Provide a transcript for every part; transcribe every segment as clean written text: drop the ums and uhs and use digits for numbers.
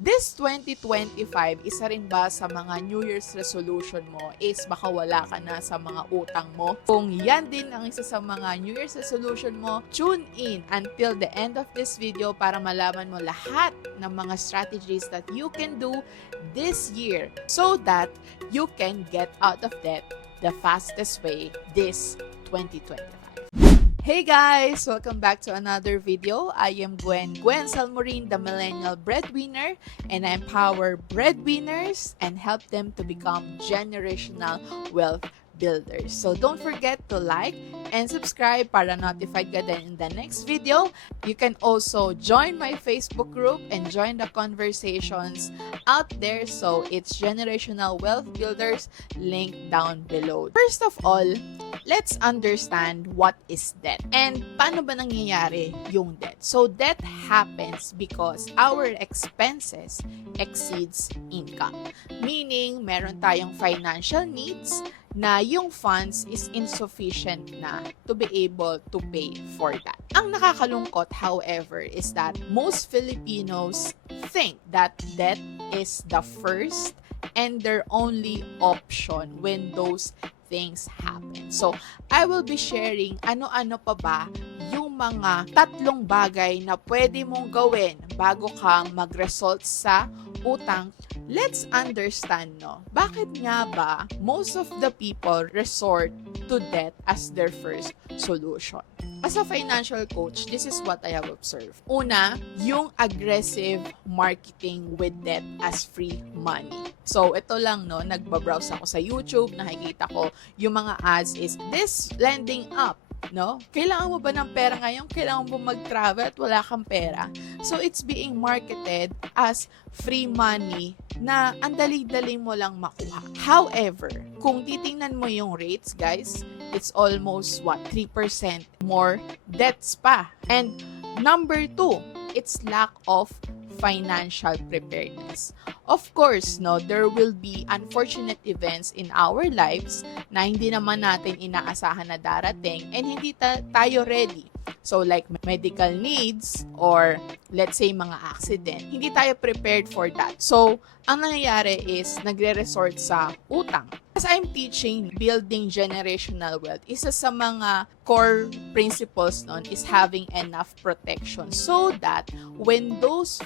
This 2025, isa rin ba sa mga New Year's resolution mo is makawala ka na sa mga utang mo? Kung yan din ang isa sa mga New Year's resolution mo, tune in until the end of this video para malaman mo lahat ng mga strategies that you can do this year so that you can get out of debt the fastest way this 2025. Hey guys! Welcome back to another video. I am Gwen Salmorin, the Millennial Breadwinner, and I empower breadwinners and help them to become generational wealth builders. So don't forget to like and subscribe para notified ka din in the next video. You can also join my Facebook group and join the conversations out there. So it's Generational Wealth Builders, link down below. First of all, let's understand what is debt and paano ba nangyayari yung debt. So debt happens because our expenses exceeds income. Meaning, meron tayong financial needs na yung funds is insufficient na to be able to pay for that. Ang nakakalungkot, however, is that most Filipinos think that debt is the first and their only option when those things happen. So, I will be sharing ano-ano pa ba yung mga tatlong bagay na pwede mong gawin bago ka mag-result sa utang. Let's understand, no? Bakit nga ba most of the people resort to debt as their first solution? As a financial coach, this is what I have observed. Una, yung aggressive marketing with debt as free money. So, ito lang, no, nagbabrowse ako sa YouTube, nakikita ko yung mga ads is this lending up. No? Kailangan mo ba ng pera ngayon? Kailangan mo mag-travel at wala kang pera? So, it's being marketed as free money na ang dali-dali mo lang makuha. However, kung titingnan mo yung rates, guys, it's almost, 3% more debts pa. And number 2, it's lack of financial preparedness. Of course, no, there will be unfortunate events in our lives na hindi naman natin inaasahan na darating and hindi tayo ready. So like medical needs or let's say mga accident, hindi tayo prepared for that. So, ang nangyayari is nagre-resort sa utang. As I'm teaching building generational wealth, isa sa mga core principles nun is having enough protection so that when those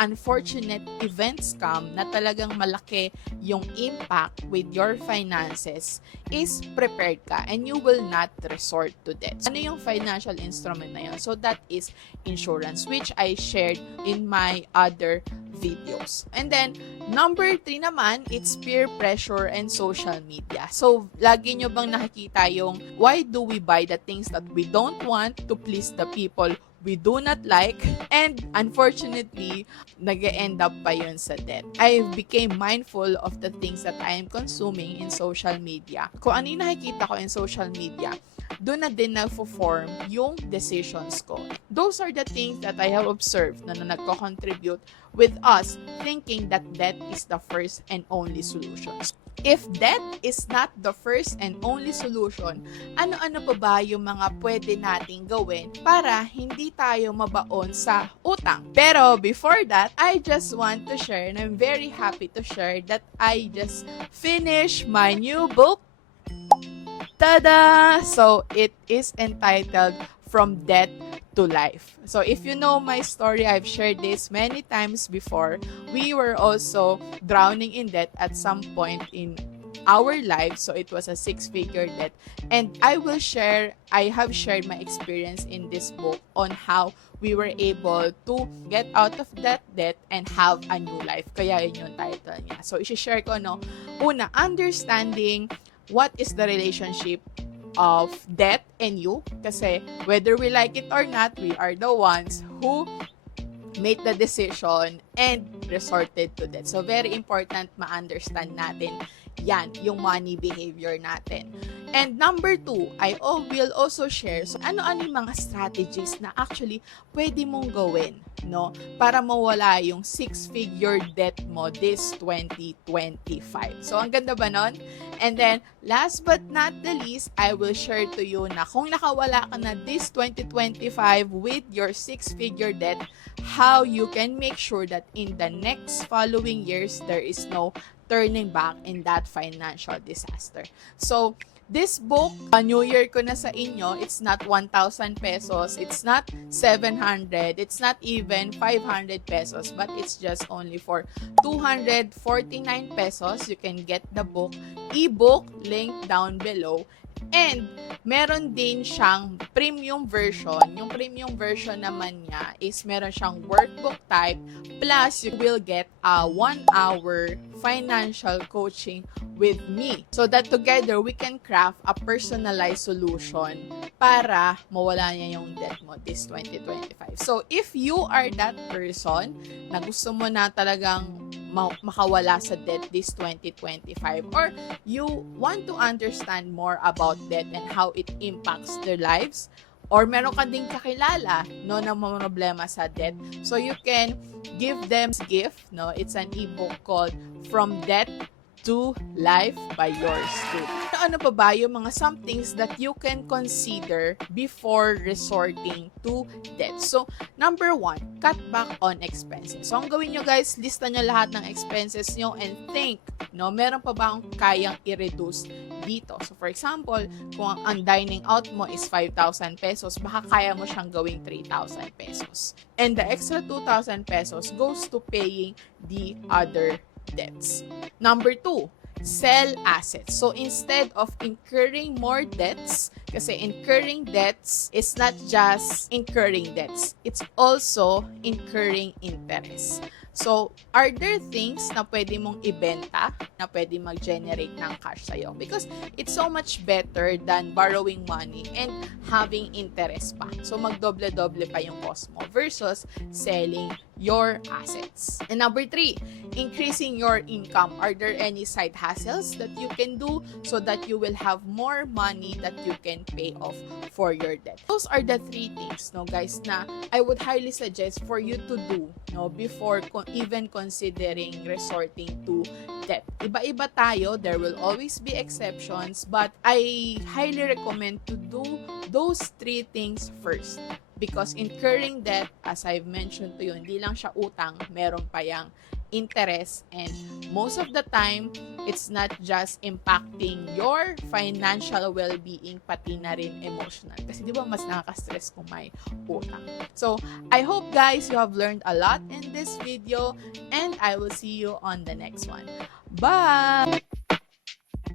unfortunate events come na talagang malaki yung impact with your finances is prepared ka and you will not resort to debt. Ano yung financial instrument na yun? So that is insurance, which I shared in my other videos. And then, number 3 naman, it's peer pressure and social media. So, lagi nyo bang nakikita yung why do we buy the things that we don't want to please the people we do not like, and unfortunately, nag-end up pa yun sa debt. I became mindful of the things that I am consuming in social media. Kung ano yung nakikita ko in social media, doon na din nagfo-form yung decisions ko. Those are the things that I have observed na nagko-contribute with us thinking that debt is the first and only solution. If debt is not the first and only solution, ano-ano pa ba yung mga pwede nating gawin para hindi tayo mabaon sa utang? Pero before that, I just want to share, and I'm very happy to share that I just finished my new book. Tada! So, it is entitled From Debt to Life. So, if you know my story, I've shared this many times before. We were also drowning in debt at some point in our lives. So, it was a 6-figure debt. And I have shared my experience in this book on how we were able to get out of that debt and have a new life. Kaya yun yung title niya. So, isi-share ko, no? Una, understanding what is the relationship of debt and you, kasi whether we like it or not, we are the ones who made the decision and resorted to debt. So very important ma-understand natin yan, yung money behavior natin. And number 2, will also share so ano-ano yung mga strategies na actually pwede mong gawin, no? Para mawala yung 6-figure debt mo this 2025. So, ang ganda ba nun? And then, last but not the least, I will share to you na kung nakawala ka na this 2025 with your 6-figure debt, how you can make sure that in the next following years, there is no turning back in that financial disaster. So, this book, New Year ko na sa inyo, it's not 1,000 pesos, it's not 700, it's not even 500 pesos, but it's just only for 249 pesos. You can get the book, ebook, link down below. And meron din siyang premium version. Yung premium version naman niya is meron siyang workbook type plus you will get a 1-hour financial coaching with me. So that together we can craft a personalized solution para mawala niya yung debt mo this 2025. So if you are that person na gusto mo na talagang makawala sa debt this 2025 or you want to understand more about debt and how it impacts their lives or meron ka ding kakilala no na may problema sa debt, so you can give them gift, no? It's an ebook called From Debt to Life by Yours Truly. Ano pa ba yung mga some things that you can consider before resorting to debt? So, number 1, cut back on expenses. So, ang gawin nyo guys, lista nyo lahat ng expenses nyo and think, no, meron pa ba akong kayang i-reduce dito? So, for example, kung ang dining out mo is 5,000 pesos, baka kaya mo siyang gawing 3,000 pesos. And the extra 2,000 pesos goes to paying the other debts. Number 2, sell assets. So instead of incurring more debts, kasi incurring debts is not just incurring debts, it's also incurring interest. So, are there things na pwede mong ibenta na pwede mag-generate ng cash sa'yo? Because it's so much better than borrowing money and having interest pa. So, magdoble-doble pa yung cost mo versus selling your assets. And number 3, increasing your income. Are there any side hustles that you can do so that you will have more money that you can pay off for your debt? Those are the 3 things, no guys, na I would highly suggest for you to do, no, before even considering resorting to debt. Iba-iba tayo, there will always be exceptions, but I highly recommend to do those 3 things first. Because incurring debt, as I've mentioned to you, hindi lang siya utang, meron pa yang interest, and most of the time, it's not just impacting your financial well-being, pati na rin emotional. Kasi di ba mas nakaka-stress kung may utang. So, I hope guys, you have learned a lot in this video, and I will see you on the next one. Bye!